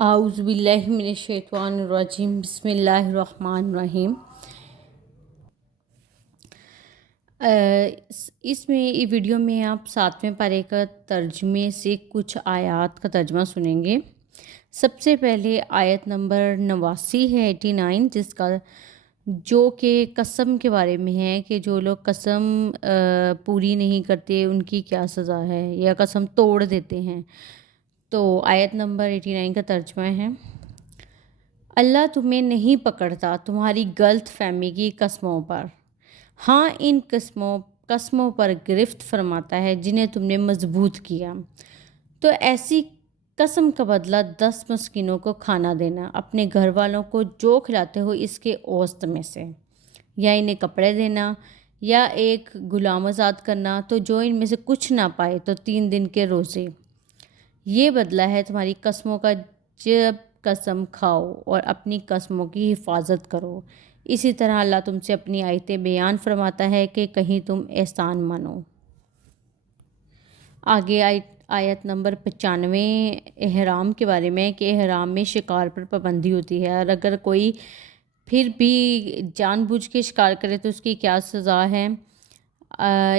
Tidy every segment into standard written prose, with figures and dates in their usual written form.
اعوذ باللہ من الشیطان الرجیم، بسم اللہ الرحمن الرحیم۔ اس ویڈیو میں آپ 7ویں پارے کا ترجمے سے کچھ آیات کا ترجمہ سنیں گے۔ سب سے پہلے آیت نمبر 89 ہے 89، جس کا جو کہ قسم کے بارے میں ہے کہ جو لوگ قسم پوری نہیں کرتے ان کی کیا سزا ہے، یا قسم توڑ دیتے ہیں۔ تو آیت نمبر 89 کا ترجمہ ہے: اللہ تمہیں نہیں پکڑتا تمہاری غلط فہمی کی قسموں پر، ہاں ان قسموں پر گرفت فرماتا ہے جنہیں تم نے مضبوط کیا۔ تو ایسی قسم کا بدلہ 10 مسکینوں کو کھانا دینا، اپنے گھر والوں کو جو کھلاتے ہو اس کے اوسط میں سے، یا انہیں کپڑے دینا، یا ایک غلام آزاد کرنا، تو جو ان میں سے کچھ نہ پائے تو 3 دن کے روزے۔ یہ بدلہ ہے تمہاری قسموں کا جب قسم کھاؤ، اور اپنی قسموں کی حفاظت کرو۔ اسی طرح اللہ تم سے اپنی آیتیں بیان فرماتا ہے کہ کہیں تم احسان مانو۔ آگے آیت نمبر 95 احرام کے بارے میں، کہ احرام میں شکار پر پابندی ہوتی ہے، اور اگر کوئی پھر بھی جان بوجھ کے شکار کرے تو اس کی کیا سزا ہے۔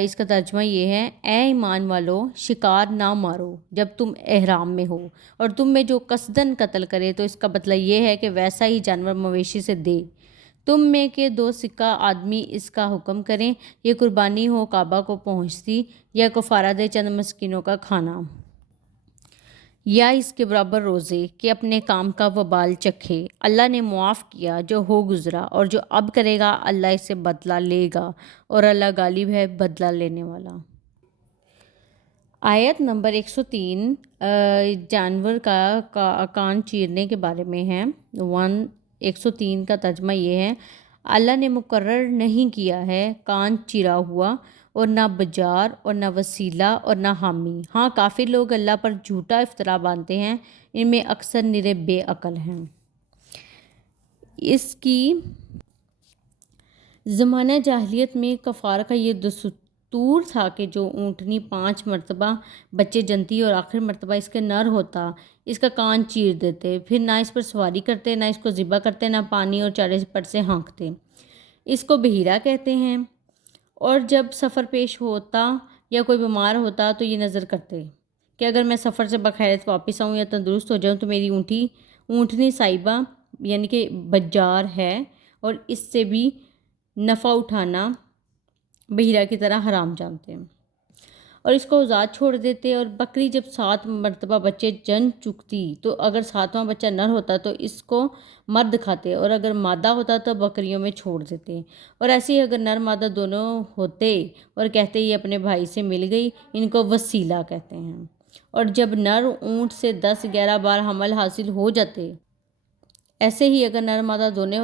اس کا ترجمہ یہ ہے: اے ایمان والو، شکار نہ مارو جب تم احرام میں ہو، اور تم میں جو قصداً قتل کرے تو اس کا بدلہ یہ ہے کہ ویسا ہی جانور مویشی سے دے۔ تم میں کے 2 سکہ آدمی اس کا حکم کریں، یہ قربانی ہو کعبہ کو پہنچتی، یا کفارہ دے چند مسکینوں کا کھانا، یا اس کے برابر روزے، کہ اپنے کام کا وبال چکھے۔ اللہ نے معاف کیا جو ہو گزرا، اور جو اب کرے گا اللہ اس سے بدلہ لے گا، اور اللہ غالب ہے بدلہ لینے والا۔ آیت نمبر 103 جانور کا کان چیرنے کے بارے میں ہے۔ 103 کا ترجمہ یہ ہے: اللہ نے مقرر نہیں کیا ہے کان چیرا ہوا، اور نہ بجار، اور نہ وسیلہ، اور نہ حامی۔ ہاں کافر لوگ اللہ پر جھوٹا افطرا باندھتے ہیں، ان میں اکثر نرے بے عقل ہیں۔ اس کی زمانہ جاہلیت میں کفار کا یہ دستور تھا کہ جو اونٹنی 5 مرتبہ بچے جنتی اور آخر مرتبہ اس کے نر ہوتا، اس کا کان چیر دیتے، پھر نہ اس پر سواری کرتے، نہ اس کو ذبح کرتے، نہ پانی اور چارے پر سے ہانکتے۔ اس کو بحیرہ کہتے ہیں۔ اور جب سفر پیش ہوتا یا کوئی بیمار ہوتا تو یہ نظر کرتے کہ اگر میں سفر سے بخیریت واپس آؤں یا تندرست ہو جاؤں تو میری اونٹنی صاحبہ یعنی کہ بجار ہے، اور اس سے بھی نفع اٹھانا بحیرہ کی طرح حرام جانتے ہیں، اور اس کو آزاد چھوڑ دیتے۔ اور بکری جب 7 مرتبہ بچے جن چکتی تو اگر 7واں بچہ نر ہوتا تو اس کو مرد کھاتے، اور اگر مادہ ہوتا تو بکریوں میں چھوڑ دیتے۔ اور ایسے ہی اگر نر مادہ دونوں ہوتے اور کہتے یہ اپنے بھائی سے مل گئی، ان کو وسیلہ کہتے ہیں۔ اور جب نر اونٹ سے 10-11 بار حمل حاصل ہو جاتے، ایسے ہی اگر نر مادہ دونوں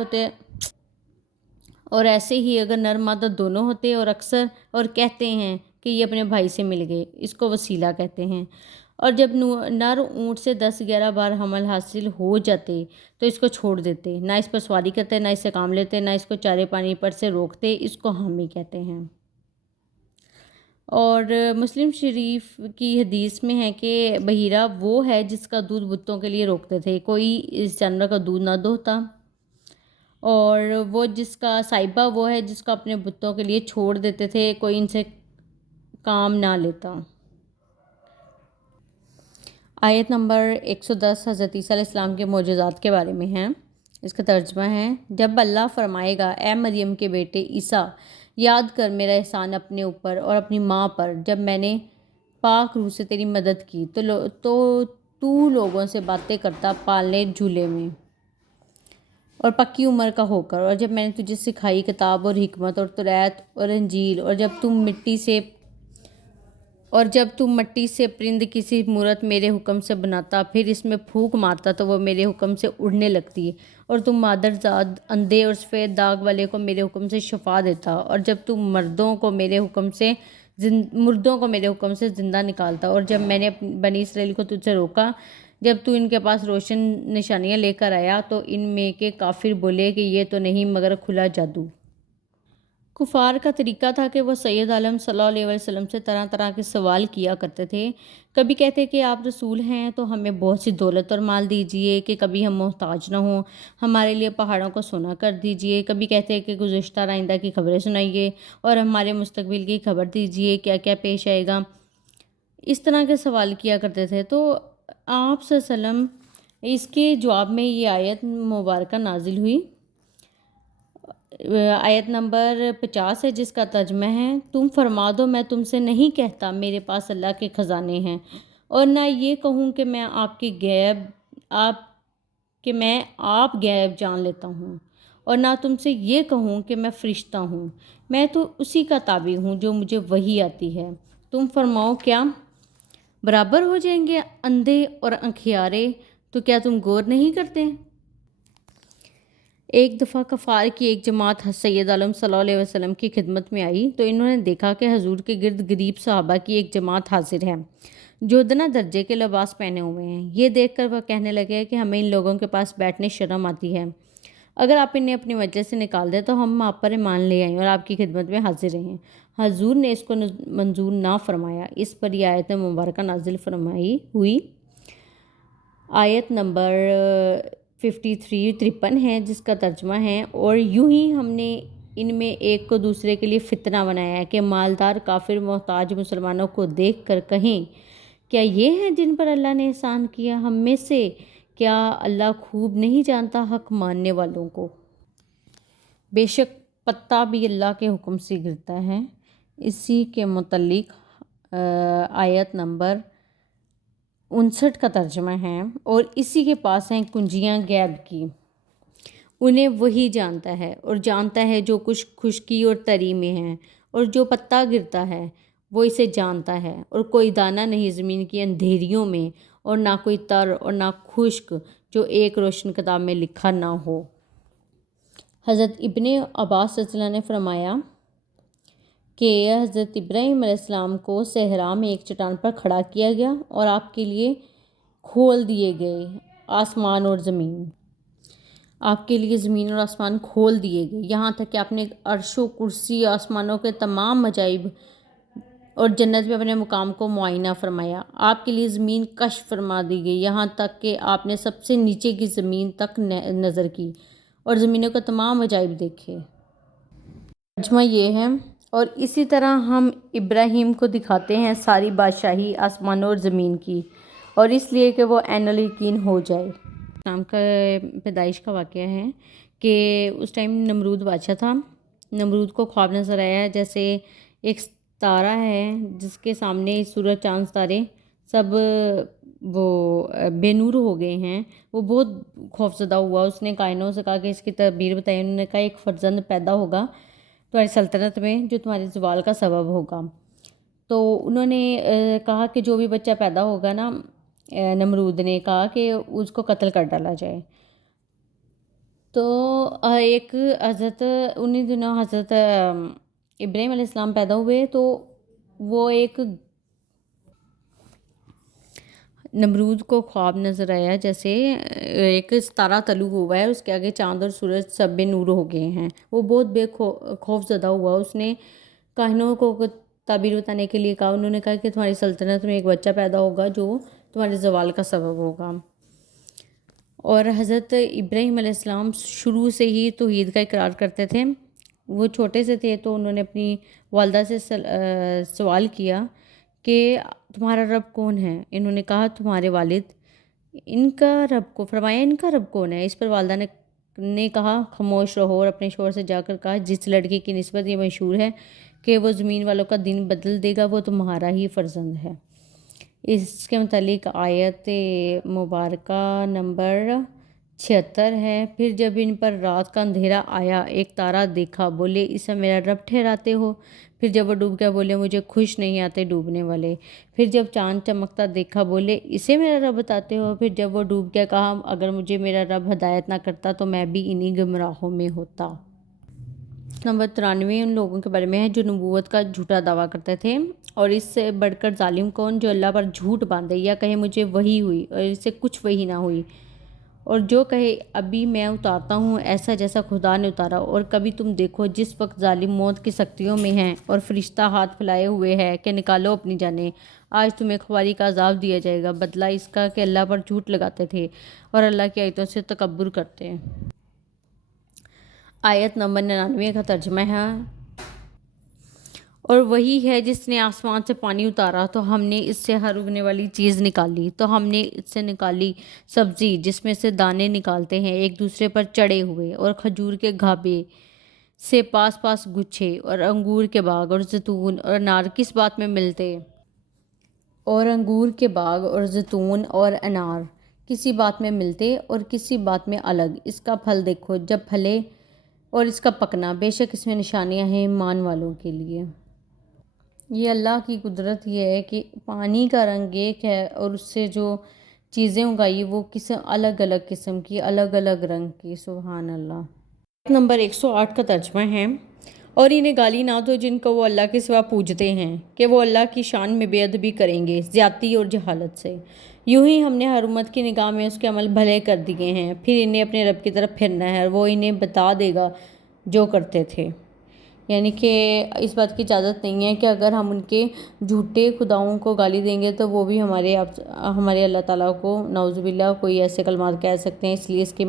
ہوتے اور اکثر اور کہتے ہیں کہ یہ اپنے بھائی سے مل گئے، اس کو وسیلہ کہتے ہیں۔ اور جب نر اونٹ سے 10-11 بار حمل حاصل ہو جاتے تو اس کو چھوڑ دیتے، نہ اس پر سواری کرتے، نہ اس سے کام لیتے، نہ اس کو چارے پانی پر سے روکتے، اس کو حامی کہتے ہیں۔ اور مسلم شریف کی حدیث میں ہے کہ بحیرہ وہ ہے جس کا دودھ بتوں کے لیے روکتے تھے، کوئی اس جانور کا دودھ نہ دوہتا۔ اور وہ جس کا صاحبہ وہ ہے جس کو اپنے بتوں کے لیے چھوڑ دیتے تھے، کوئی ان سے کام نہ لیتا۔ آیت نمبر 110 حضرت عیسیٰ علیہ السلام کے معجزات کے بارے میں ہے۔ اس کا ترجمہ ہے: جب اللہ فرمائے گا اے مریم کے بیٹے عیسیٰ، یاد کر میرا احسان اپنے اوپر اور اپنی ماں پر جب میں نے پاک روح سے تیری مدد کی تو لوگوں سے باتیں کرتا پالنے جھولے میں اور پکی عمر کا ہو کر، اور جب میں نے تجھے سکھائی کتاب اور حکمت اور توریت اور انجیل، اور جب تم مٹی سے پرند کسی مورت میرے حکم سے بناتا، پھر اس میں پھونک مارتا تو وہ میرے حکم سے اڑنے لگتی، اور تم مادرزاد اندھے اور سفید داغ والے کو میرے حکم سے شفا دیتا، اور جب تم مردوں کو میرے حکم سے زندہ نکالتا، اور جب میں نے بنی اسرائیل کو تجھ سے روکا جب تو ان کے پاس روشن نشانیاں لے کر آیا، تو ان میں کے کافر بولے کہ یہ تو نہیں مگر کھلا جادو۔ کفار کا طریقہ تھا کہ وہ سید عالم صلی اللہ علیہ وسلم سے طرح طرح کے سوال کیا کرتے تھے۔ کبھی کہتے کہ آپ رسول ہیں تو ہمیں بہت سی دولت اور مال دیجئے کہ کبھی ہم محتاج نہ ہوں، ہمارے لیے پہاڑوں کو سونا کر دیجئے۔ کبھی کہتے کہ گزشتہ اور آئندہ کی خبریں سنائیے اور ہمارے مستقبل کی خبر دیجئے، کیا کیا پیش آئے گا۔ اس طرح کے سوال کیا کرتے تھے۔ تو آپ صلی اللہ علیہ وسلم اس کے جواب میں یہ آیت مبارکہ نازل ہوئی، آیت نمبر 50 ہے، جس کا ترجمہ ہے، تم فرما دو میں تم سے نہیں کہتا میرے پاس اللہ کے خزانے ہیں، اور نہ یہ کہوں کہ میں آپ غیب جان لیتا ہوں، اور نہ تم سے یہ کہوں کہ میں فرشتہ ہوں، میں تو اسی کا تابع ہوں جو مجھے وحی آتی ہے۔ تم فرماؤ کیا برابر ہو جائیں گے اندھے اور انکھیارے؟ تو کیا تم غور نہیں کرتے؟ ایک دفعہ کفار کی ایک جماعت سید عالم صلی اللہ علیہ وسلم کی خدمت میں آئی تو انہوں نے دیکھا کہ حضور کے گرد غریب صحابہ کی ایک جماعت حاضر ہے جو ادنا درجے کے لباس پہنے ہوئے ہیں۔ یہ دیکھ کر وہ کہنے لگے کہ ہمیں ان لوگوں کے پاس بیٹھنے شرم آتی ہے، اگر آپ انہیں اپنی مجلس سے نکال دیں تو ہم آپ پر ایمان لے آئیں اور آپ کی خدمت میں حاضر رہیں۔ حضور نے اس کو منظور نہ فرمایا۔ اس پر یہ آیت مبارکہ نازل فرمائی ہوئی، آیت نمبر 53 ہے، جس کا ترجمہ ہے، اور یوں ہی ہم نے ان میں ایک کو دوسرے کے لیے فتنہ بنایا ہے کہ مالدار کافر محتاج مسلمانوں کو دیکھ کر کہیں کیا یہ ہیں جن پر اللہ نے احسان کیا ہم میں سے؟ کیا اللہ خوب نہیں جانتا حق ماننے والوں کو؟ بے شک پتا بھی اللہ کے حکم سے گرتا ہے۔ اسی کے متعلق آیت نمبر 59 کا ترجمہ ہے، اور اسی کے پاس ہیں کنجیاں غیب کی، انہیں وہی جانتا ہے اور جانتا ہے جو کچھ خشکی اور تری میں ہے، اور جو پتا گرتا ہے وہ اسے جانتا ہے، اور کوئی دانہ نہیں زمین کی اندھیریوں میں، اور نہ کوئی تر اور نہ خشک جو ایک روشن کتاب میں لکھا نہ ہو۔ حضرت ابن عباس رضی اللہ عنہ نے فرمایا کہ حضرت ابراہیم علیہ السلام کو صحرا میں ایک چٹان پر کھڑا کیا گیا اور آپ کے لیے کھول دیے گئے آسمان اور زمین، آپ کے لیے زمین اور آسمان کھول دیے گئے، یہاں تک کہ آپ نے عرش و کرسی آسمانوں کے تمام عجائب اور جنت میں اپنے مقام کو معائنہ فرمایا۔ آپ کے لیے زمین کشف فرما دی گئی، یہاں تک کہ آپ نے سب سے نیچے کی زمین تک نظر کی اور زمینوں کے تمام عجائب دیکھے۔ ترجمہ یہ ہے، اور اسی طرح ہم ابراہیم کو دکھاتے ہیں ساری بادشاہی آسمانوں اور زمین کی، اور اس لیے کہ وہ عین الیقین ہو جائے۔ اسلام کا پیدائش کا واقعہ ہے کہ اس ٹائم نمرود بادشاہ تھا۔ نمرود کو خواب نظر آیا جیسے ایک تارا ہے جس کے سامنے سورج چاند تارے سب وہ بے نور ہو گئے ہیں۔ وہ بہت خوفزدہ ہوا، اس نے کائنوں سے کہا کہ اس کی تعبیر بتائیں۔ انہوں نے کہا ایک فرزند پیدا ہوگا تمہاری سلطنت میں جو تمہارے زوال کا سبب ہوگا۔ تو انہوں نے کہا کہ جو بھی بچہ پیدا ہوگا نا، نمرود نے کہا کہ اس کو قتل کر ڈالا جائے۔ تو ایک انہی دنوں حضرت ابراہیم علیہ السلام پیدا ہوئے، تو وہ ایک نمرود کو خواب نظر آیا جیسے ایک ستارہ طلوع ہوا ہے، اس کے آگے چاند اور سورج سب بے نور ہو گئے ہیں۔ وہ بہت بے خوف زدہ ہوا، اس نے کاہنوں کو تعبیر بتانے کے لیے کہا۔ انہوں نے کہا کہ تمہاری سلطنت میں ایک بچہ پیدا ہوگا جو تمہارے زوال کا سبب ہوگا۔ اور حضرت ابراہیم علیہ السلام شروع سے ہی توحید کا اقرار کرتے تھے۔ وہ چھوٹے سے تھے تو انہوں نے اپنی والدہ سے سوال کیا کہ تمہارا رب کون ہے؟ انہوں نے کہا تمہارے والد۔ ان کا رب کو فرمایا ان کا رب کون ہے؟ اس پر والدہ نے کہا خاموش رہو، اور اپنے شوہر سے جا کر کہا جس لڑکی کی نسبت یہ مشہور ہے کہ وہ زمین والوں کا دین بدل دے گا وہ تمہارا ہی فرزند ہے۔ اس کے متعلق آیت مبارکہ نمبر 76 ہے، پھر جب ان پر رات کا اندھیرا آیا ایک تارا دیکھا، بولے اسے میرا رب ٹھہراتے ہو؟ پھر جب وہ ڈوب گیا بولے مجھے خوش نہیں آتے ڈوبنے والے۔ پھر جب چاند چمکتا دیکھا بولے اسے میرا رب بتاتے ہو؟ پھر جب وہ ڈوب گیا کہا اگر مجھے میرا رب ہدایت نہ کرتا تو میں بھی انہی گمراہوں میں ہوتا۔ نمبر 93 ان لوگوں کے بارے میں ہے جو نبوت کا جھوٹا دعویٰ کرتے تھے، اور اس سے بڑھ کر ظالم کون جو اللہ پر جھوٹ باندھے یا کہے مجھے وحی ہوئی اور اس سے کچھ وحی نہ ہوئی، اور جو کہے ابھی میں اتارتا ہوں ایسا جیسا خدا نے اتارا، اور کبھی تم دیکھو جس وقت ظالم موت کی سختیوں میں ہیں اور فرشتہ ہاتھ پھیلائے ہوئے ہے کہ نکالو اپنی جانیں، آج تمہیں خواری کا عذاب دیا جائے گا، بدلہ اس کا کہ اللہ پر جھوٹ لگاتے تھے اور اللہ کی آیتوں سے تکبر کرتے ہیں۔ آیت نمبر 99 کا ترجمہ ہے، اور وہی ہے جس نے آسمان سے پانی اتارا تو ہم نے اس سے ہر اگنے والی چیز نکالی، تو ہم نے اس سے نکالی سبزی جس میں سے دانے نکالتے ہیں ایک دوسرے پر چڑھے ہوئے، اور کھجور کے گھابے سے پاس پاس گچھے، اور انگور کے باغ اور زیتون اور انار کس بات میں ملتے، اور انگور کے باغ اور زیتون اور انار کسی بات میں ملتے اور کسی بات میں الگ، اس کا پھل دیکھو جب پھلے اور اس کا پکنا، بے شک اس میں نشانیاں ہیں ایمان والوں کے لیے۔ یہ اللہ کی قدرت یہ ہے کہ پانی کا رنگ ایک ہے اور اس سے جو چیزیں اگائی وہ الگ الگ قسم کی، الگ الگ رنگ کی، سبحان اللہ۔ نمبر 108 کا ترجمہ ہے، اور انہیں گالی نہ دو جن کو وہ اللہ کے سوا پوجتے ہیں کہ وہ اللہ کی شان میں بے ادبی کریں گے زیادتی اور جہالت سے، یوں ہی ہم نے ہر امت کی نگاہ میں اس کے عمل بھلے کر دیے ہیں، پھر انہیں اپنے رب کی طرف پھرنا ہے اور وہ انہیں بتا دے گا جو کرتے تھے۔ یعنی کہ اس بات کی اجازت نہیں ہے کہ اگر ہم ان کے جھوٹے خداؤں کو گالی دیں گے تو وہ بھی ہمارے اللہ تعالیٰ کو نعوذ باللہ کوئی ایسے کلمات کہہ سکتے ہیں، اس لیے اس کے